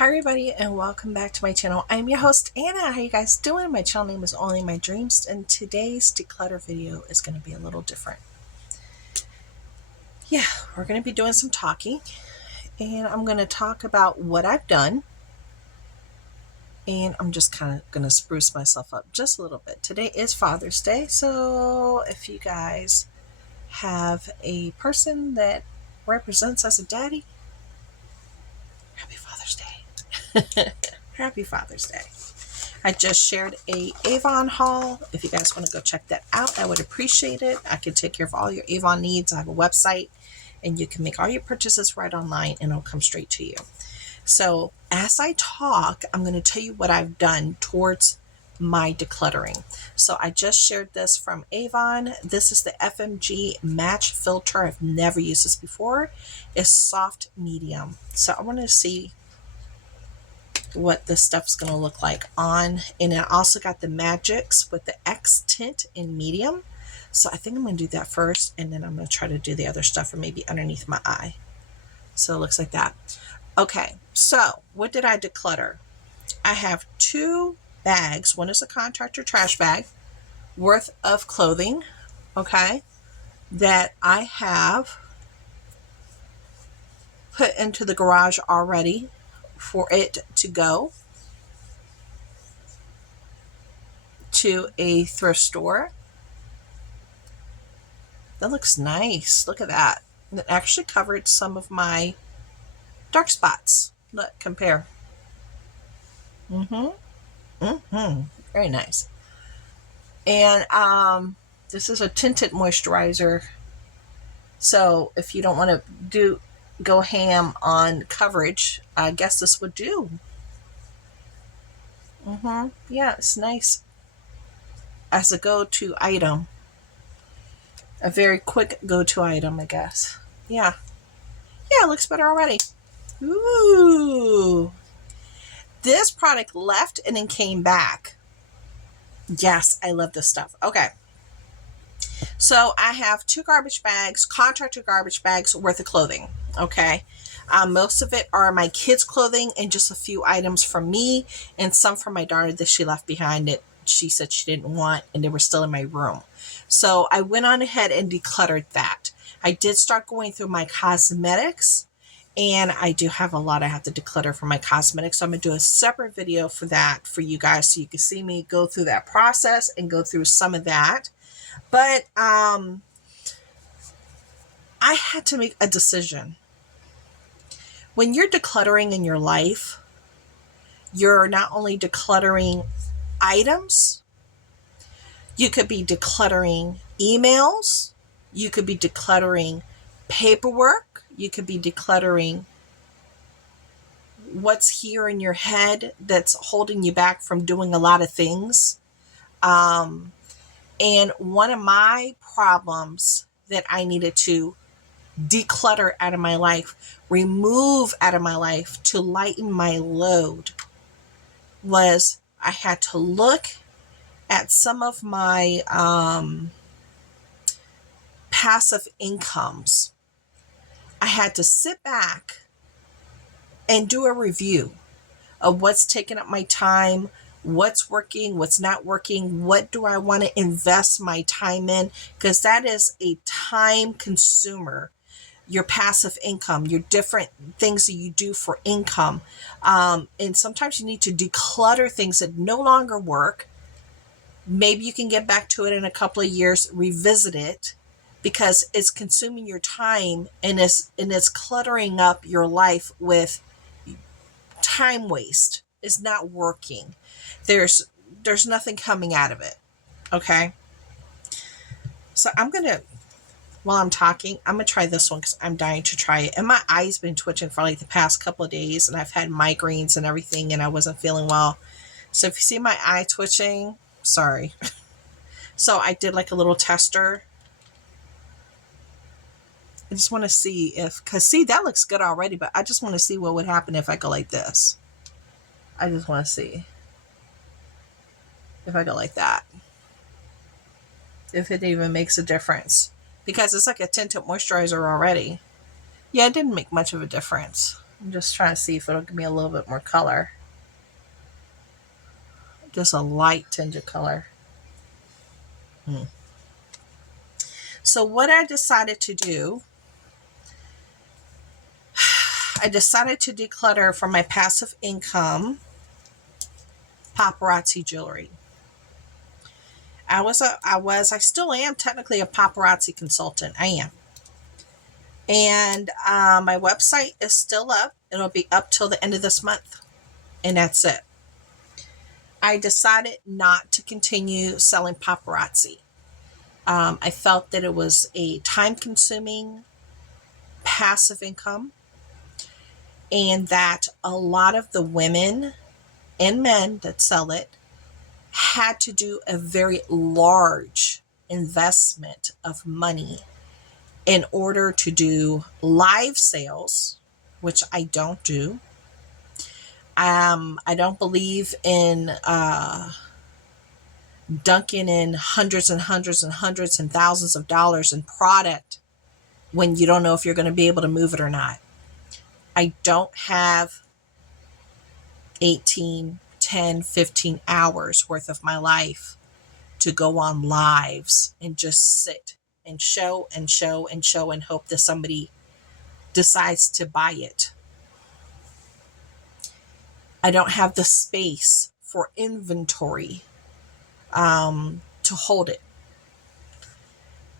Hi everybody and welcome back to my channel. I'm your host Anna. How you guys doing? My channel name is Only My Dreams and today's declutter video is going to be a little different. Yeah, we're going to be doing some talking and I'm going to talk about what I've done and I'm just kind of going to spruce myself up just a little bit. Today is Father's Day, so if you guys have a person that represents as a daddy, happy Father's Day. Happy Father's Day. I just shared a Avon haul. If you guys want to go check that out, I would appreciate it. I can take care of all your Avon needs. I have a website and you can make all your purchases right online and it'll come straight to you. So as I talk, I'm going to tell you what I've done towards my decluttering. So I just shared this from Avon. This is the FMG match filter. I've never used this before. It's soft medium. So I want to see what this stuff's going to look like on. And I also got the Magics with the X tint in medium. So I think I'm going to do that first and then I'm going to try to do the other stuff or maybe underneath my eye. So it looks like that. Okay, so what did I declutter? I have 2 bags. One is a contractor trash bag worth of clothing, okay, that I have put into the garage already for it to go to a thrift store. That looks nice. Look at that. It actually covered some of my dark spots. Look, compare. Very nice. And this is a tinted moisturizer. So if you don't want to go ham on coverage, I guess this would do. Yeah, it's nice as a go-to item. A very quick go-to item, I guess. Yeah, it looks better already. Ooh, this product left and then came back. Yes, I love this stuff. Okay, so I have 2 garbage bags, contractor garbage bags worth of clothing. Okay, most of it are my kids' clothing and just a few items from me and some from my daughter that she left behind that she said she didn't want and they were still in my room. So I went on ahead and decluttered that. I did start going through my cosmetics and I do have a lot I have to declutter for my cosmetics. So I'm going to do a separate video for that for you guys so you can see me go through that process and go through some of that. But I had to make a decision. When you're decluttering in your life, you're not only decluttering items, you could be decluttering emails, you could be decluttering paperwork, you could be decluttering what's here in your head that's holding you back from doing a lot of things. And one of my problems that I needed to declutter out of my life, remove out of my life to lighten my load, was I had to look at some of my passive incomes. I had to sit back and do a review of what's taking up my time, what's working, what's not working, what do I want to invest my time in, because that is a time consumer. Your passive income, your different things that you do for income. And sometimes you need to declutter things that no longer work. Maybe you can get back to it in a couple of years, revisit it, because it's consuming your time and it's cluttering up your life with time waste. It's not working. There's nothing coming out of it. Okay. So while I'm talking, I'm going to try this one because I'm dying to try it. And my eye's been twitching for like the past couple of days and I've had migraines and everything and I wasn't feeling well. So if you see my eye twitching, sorry. So I did like a little tester. I just want to see because see, that looks good already, but I just want to see what would happen if I go like this. I just want to see if I go like that. If it even makes a difference. Because it's like a tinted moisturizer already. Yeah, it didn't make much of a difference. I'm just trying to see if it'll give me a little bit more color. Just a light tinge of color. So what I decided to do, I decided to declutter from my passive income paparazzi jewelry. I still am technically a paparazzi consultant. I am. And my website is still up. It'll be up till the end of this month. And that's it. I decided not to continue selling paparazzi. I felt that it was a time-consuming passive income, and that a lot of the women and men that sell it had to do a very large investment of money in order to do live sales, which I don't do. I don't believe in dunking in hundreds and hundreds and hundreds and thousands of dollars in product when you don't know if you're going to be able to move it or not. I don't have 18, 10, 15 hours worth of my life to go on lives and just sit and show and show and show and hope that somebody decides to buy it. I don't have the space for inventory to hold it.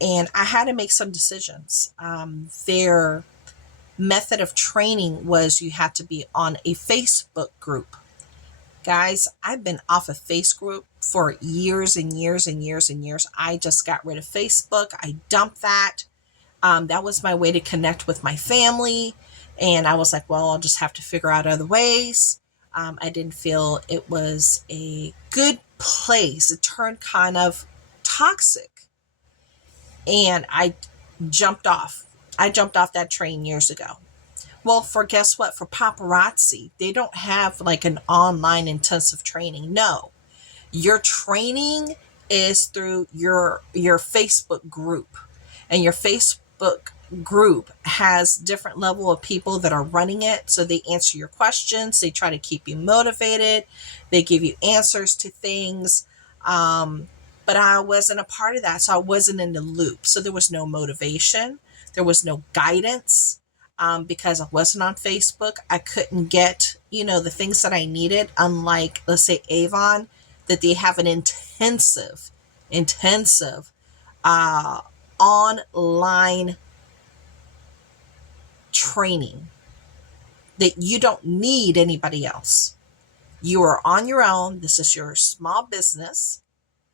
And I had to make some decisions. Their method of training was you had to be on a Facebook group. Guys, I've been off of Facebook for years and years and years and years. I just got rid of Facebook. I dumped that. That was my way to connect with my family. And I was like, well, I'll just have to figure out other ways. I didn't feel it was a good place. It turned kind of toxic. And I jumped off. I jumped off that train years ago. Well, guess what? For paparazzi, they don't have like an online intensive training. No, your training is through your Facebook group, and your Facebook group has different level of people that are running it. So they answer your questions. They try to keep you motivated. They give you answers to things. But I wasn't a part of that. So I wasn't in the loop. So there was no motivation. There was no guidance. Because I wasn't on Facebook, I couldn't get, the things that I needed. Unlike, let's say, Avon, that they have an intensive online training that you don't need anybody else. You are on your own. This is your small business.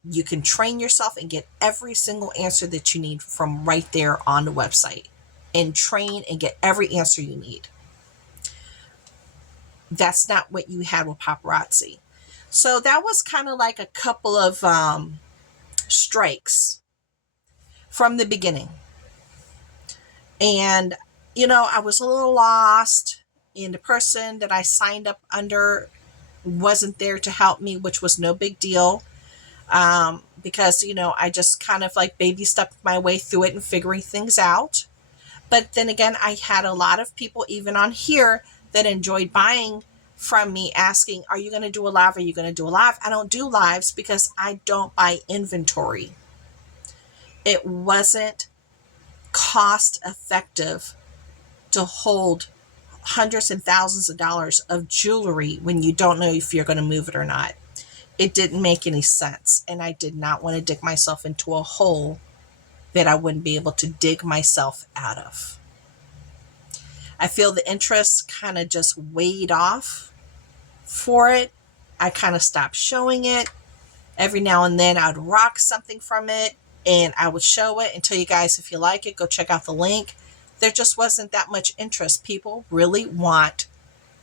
You can train yourself and get every single answer that you need from right there on the website, and train and get every answer you need. That's not what you had with paparazzi. So that was kind of like a couple of strikes from the beginning. And, I was a little lost, and the person that I signed up under wasn't there to help me, which was no big deal. Because, I just kind of like baby stepped my way through it and figuring things out. But then again, I had a lot of people, even on here, that enjoyed buying from me, asking, are you going to do a live? Are you going to do a live? I don't do lives because I don't buy inventory. It wasn't cost effective to hold hundreds and thousands of dollars of jewelry when you don't know if you're going to move it or not. It didn't make any sense. And I did not want to dig myself into a hole that I wouldn't be able to dig myself out of. I feel the interest kind of just weighed off for it. I kind of stopped showing it. Every now and then I'd rock something from it and I would show it and tell you guys, if you like it, go check out the link. There just wasn't that much interest. People really want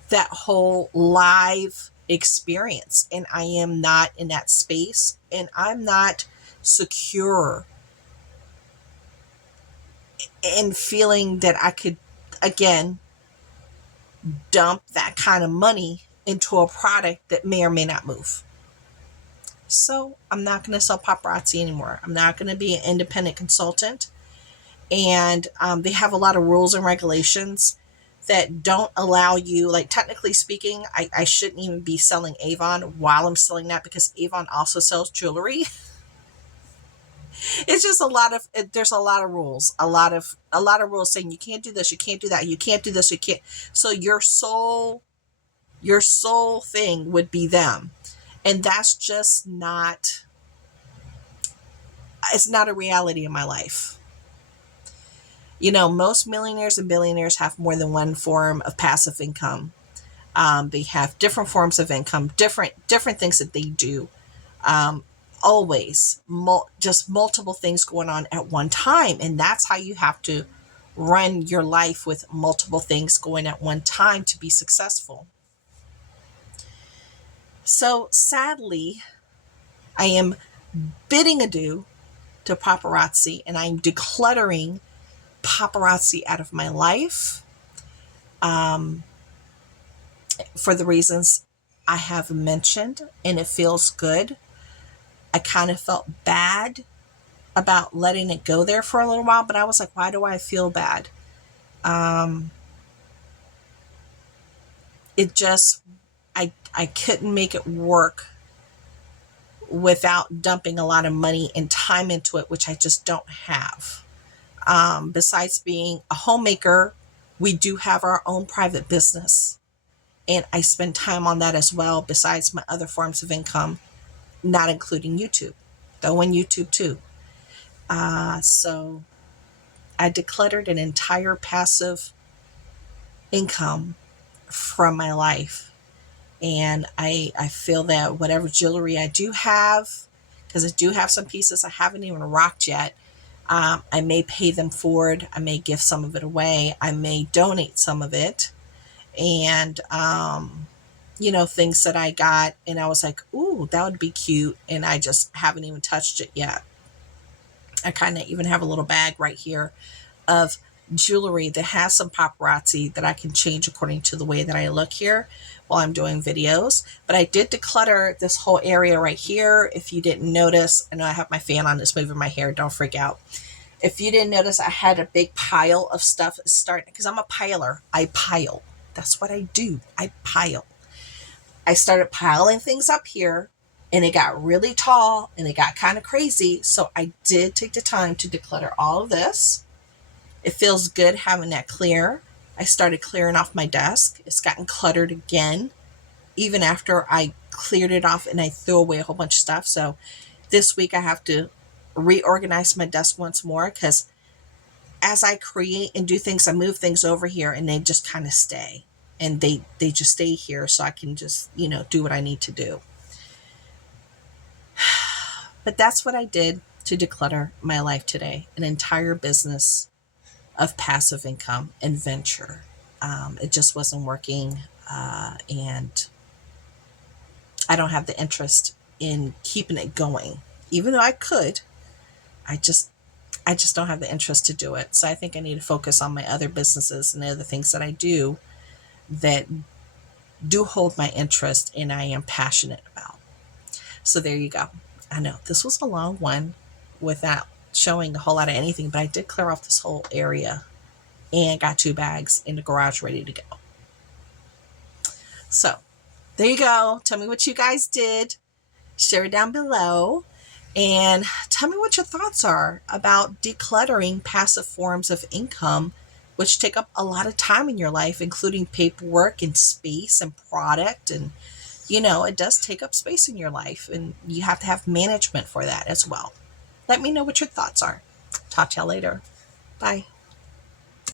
that whole live experience, and I am not in that space, and I'm not secure and feeling that I could, again, dump that kind of money into a product that may or may not move. So I'm not going to sell paparazzi anymore. I'm not going to be an independent consultant. And they have a lot of rules and regulations that don't allow you, like technically speaking, I shouldn't even be selling Avon while I'm selling that, because Avon also sells jewelry. It's just a lot of, there's a lot of rules, a lot of rules saying you can't do this, you can't do that, you can't do this, you can't. So your sole thing would be them. And that's just not, it's not a reality in my life. You know, most millionaires and billionaires have more than one form of passive income. They have different forms of income, different things that they do. Um, always just multiple things going on at one time, and that's how you have to run your life, with multiple things going at one time to be successful. So sadly, I am bidding adieu to paparazzi, and I'm decluttering paparazzi out of my life, um, for the reasons I have mentioned, and it feels good. I kind of felt bad about letting it go there for a little while, but I was like, why do I feel bad? Um, it just, I couldn't make it work without dumping a lot of money and time into it, which I just don't have. Besides being a homemaker, we do have our own private business, and I spend time on that as well, besides my other forms of income, not including YouTube, though in YouTube too. So I decluttered an entire passive income from my life. And I feel that whatever jewelry I do have, because I do have some pieces I haven't even rocked yet, I may pay them forward. I may give some of it away. I may donate some of it. And, you know, things that I got and I was like, ooh, that would be cute. And I just haven't even touched it yet. I kind of even have a little bag right here of jewelry that has some paparazzi that I can change according to the way that I look here while I'm doing videos. But I did declutter this whole area right here. If you didn't notice, I know I have my fan on, it's moving my hair, don't freak out. If you didn't notice, I had a big pile of stuff starting, because I'm a piler. I pile. That's what I do. I pile. I started piling things up here, and it got really tall and it got kind of crazy. So I did take the time to declutter all of this. It feels good having that clear. I started clearing off my desk. It's gotten cluttered again, even after I cleared it off and I threw away a whole bunch of stuff. So this week I have to reorganize my desk once more, because as I create and do things, I move things over here and they just kind of stay. And they just stay here so I can just, you know, do what I need to do. But that's what I did to declutter my life today. An entire business of passive income and venture. It just wasn't working. And I don't have the interest in keeping it going. Even though I could, I just don't have the interest to do it. So I think I need to focus on my other businesses and the other things that I do that do hold my interest and I am passionate about. So there you go. I know this was a long one without showing a whole lot of anything, but I did clear off this whole area and got 2 bags in the garage ready to go. So there you go. Tell me what you guys did. Share it down below. And tell me what your thoughts are about decluttering passive forms of income, which take up a lot of time in your life, including paperwork and space and product. And, you know, it does take up space in your life, and you have to have management for that as well. Let me know what your thoughts are. Talk to y'all later. Bye.